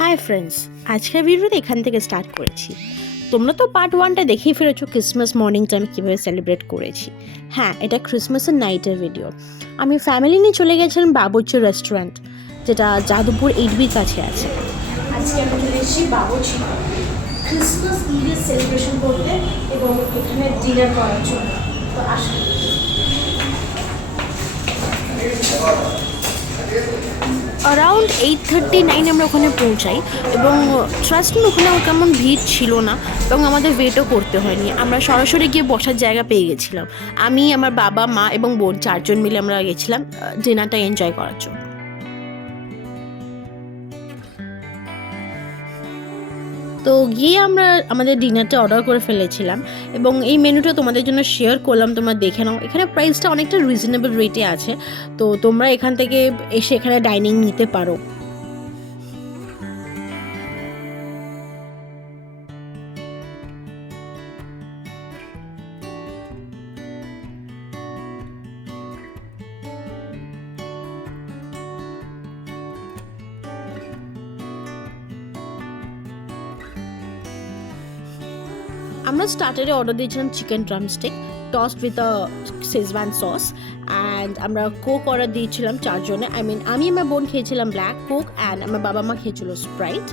Hi friends, আজকের ভিডিওটা এখান থেকে স্টার্ট করেছি। তোমরা তো পার্ট 1টা দেখেই ফেলেছো ক্রিসমাস মর্নিংটা আমি কীভাবে সেলিব্রেট করেছি। হ্যাঁ, এটা ক্রিসমাসের নাইটের ভিডিও। আমি ফ্যামিলি নিয়ে চলে গেছিলাম বাবুর্চি রেস্টুরেন্ট, যেটা যাদবপুর 8B কাছে আছে। আজকে আমি চলে এসেছি বাবুর্চি ক্রিসমাস ইভের সেলিব্রেশন করতে এবং এখানে ডিনার করার জন্য। তো আসুন। অ্যারাউন্ড 8:39 আমরা ওখানে পৌঁছাই এবং ট্রাস্ট মি ওখানে কেমন ভিড় ছিল না এবং আমাদের ওয়েটও করতে হয়নি। আমরা সরাসরি গিয়ে বসার জায়গা পেয়ে গেছিলাম। আমি, আমার বাবা, মা এবং বোন 4জন মিলে আমরা গেছিলাম ডিনারটা এনজয় করার জন্য। তো গিয়ে আমরা আমাদের ডিনারটা অর্ডার করে ফেলেছিলাম এবং এই মেনুটা তোমাদের জন্য শেয়ার করলাম, তোমরা দেখে নাও। এখানে প্রাইসটা অনেকটা রিজনেবল রেটে আছে, তো তোমরা এখান থেকে এসে এখানে ডাইনিং নিতে পারো। আমরা স্টার্টারে অর্ডার দিয়েছিলাম chicken drumstick tossed with a schezwan sauce, and আমরা কোক অর্ডার দিয়েছিলাম 4জনে। আমি আমার বোন খেয়েছিলাম ব্ল্যাক কোক, অ্যান্ড আমার বাবা মা খেয়েছিল স্প্রাইট।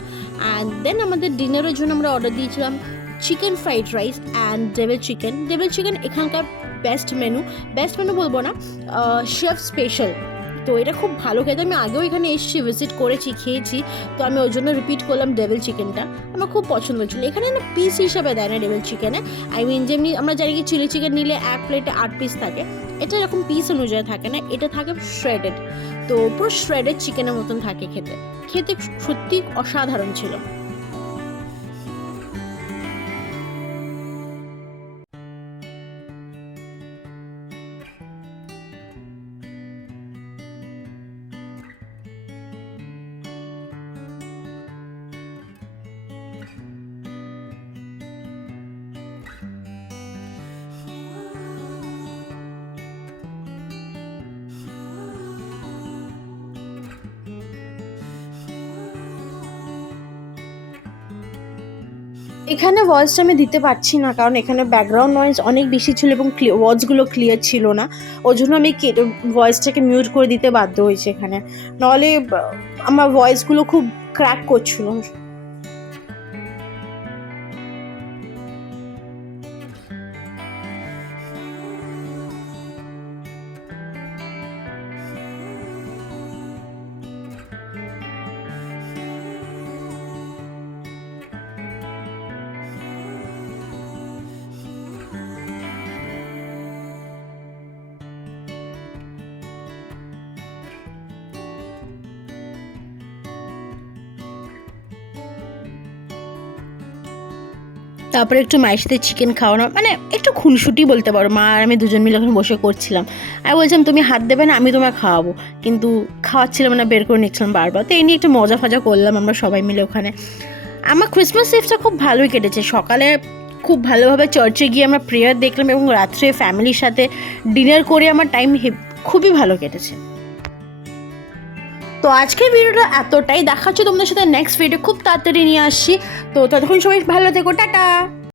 অ্যান্ড দেন আমাদের ডিনারের জন্য আমরা অর্ডার দিয়েছিলাম chicken fried rice and devil chicken এখানকার বেস্ট মেনু বলবো না, শেফ স্পেশাল। তো এটা খুব ভালো খেতে, আমি আগেও এখানে এসেছি, ভিজিট করেছি, খেয়েছি, তো আমি ওই জন্য রিপিট করলাম। ডেভিল চিকেনটা আমার খুব পছন্দ ছিল। এখানে না পিস হিসাবে দেয় না ডেভিল চিকেনে, যেমনি আমরা জানি কি চিলি চিকেন নিলে এক প্লেটে 8 পিস থাকে, এটা এরকম পিস অনুযায়ী থাকে না, এটা থাকে শ্রেডেড। তো পুরো শ্রেডেড চিকেনের মতন থাকে খেতে সত্যি অসাধারণ ছিল। এখানে ভয়েসটা আমি দিতে পারছি না, কারণ এখানে ব্যাকগ্রাউন্ড নয়েজ অনেক বেশি ছিল এবং ওয়ার্ডসগুলো ক্লিয়ার ছিল না, ওই জন্য আমি ভয়েসটাকে মিউট করে দিতে বাধ্য হয়েছি এখানে, নাহলে আমার ভয়েসগুলো খুব ক্র্যাক করছিল। তারপরে একটু মায়ের সাথে চিকেন খাওয়ানো, একটু খুনসুটি বলতে পারো। মা আর আমি দুজন মিলে ওখানে বসে করছিলাম। আমি বলছিলাম তুমি হাত দেবে না, আমি তোমায় খাওয়াবো, কিন্তু খাওয়াচ্ছিলাম না, বের করে নিচ্ছিলাম বারবার। তো এই নিয়ে একটু মজা ফজা করলাম আমরা সবাই মিলে ওখানে। আমার ক্রিসমাস ইভটা খুব ভালোই কেটেছে। সকালে খুব ভালোভাবে চার্চে গিয়ে আমরা প্রেয়ার দেখলাম এবং রাত্রে ফ্যামিলির সাথে ডিনার করে আমার টাইম খুবই ভালো কেটেছে। তো আজকের ভিডিওটা এতটাই, দেখাচ্ছি তোমাদের সাথে নেক্সট ভিডিও খুব তাড়াতাড়ি নিয়ে আসছি। তো ততক্ষণ সবাই ভালো থেকো, টাটা।